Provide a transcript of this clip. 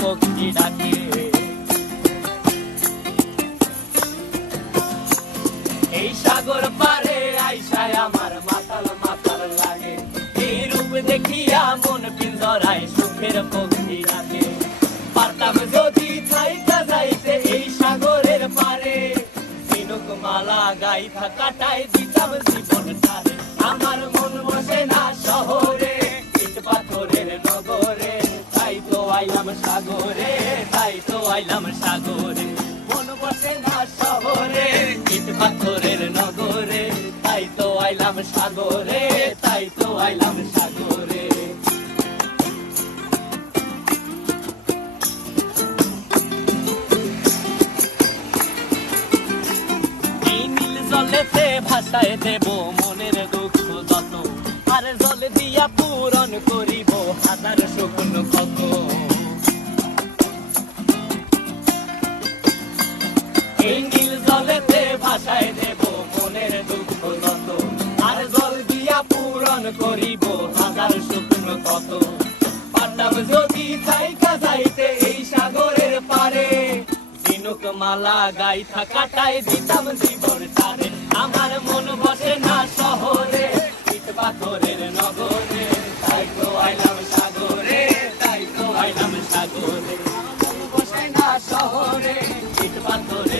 পক্ষী ডাকে। এই সাগর পারে আইসায় আমার মাতাল মাতাল লাগে, এই রূপ দেখিয়া মন পিঞ্জরায় সুখের পক্ষী ডাকে। পারতাম যদি থাইকা যাইতে এই সাগরের পারে, ঝিনুক মালা গাইথা কাটাই দিতাম জীবনটারে। আমার মন বসে না শহরে, ইট পাথরের নগরে, তাই তো আইলাম সাগরে, তাই তো আইলাম সাগরে। মন বসে না শহরে, ইট পাথরের নগরে, তাই তো আইলাম সাগরে, তাই তো আইলাম সাগরে। জলেতে ভাসায় দেব মনের দুঃখ যত, আর জল দিয়া পূরণ করিব হাজার শুকন ক্ষত। এই নীল জলেতে ভাসায় দেব মনের দুঃখ যত, আর জল দিয়া পূরণ করিব হাজার শুকন ক্ষত। পারতাম যদি থাইকা যাইতে এই সাগরের পারে, ঝিনুক মালা গাইথা কাটাই দিতাম জীবনটারে। আমার মন বসে না শহরে, ইট পাথরের নগরে, তাই তো আইলাম সাগরে, তাই তো আইলাম সাগরে। মন বসে না শহরে, ইট পাথরের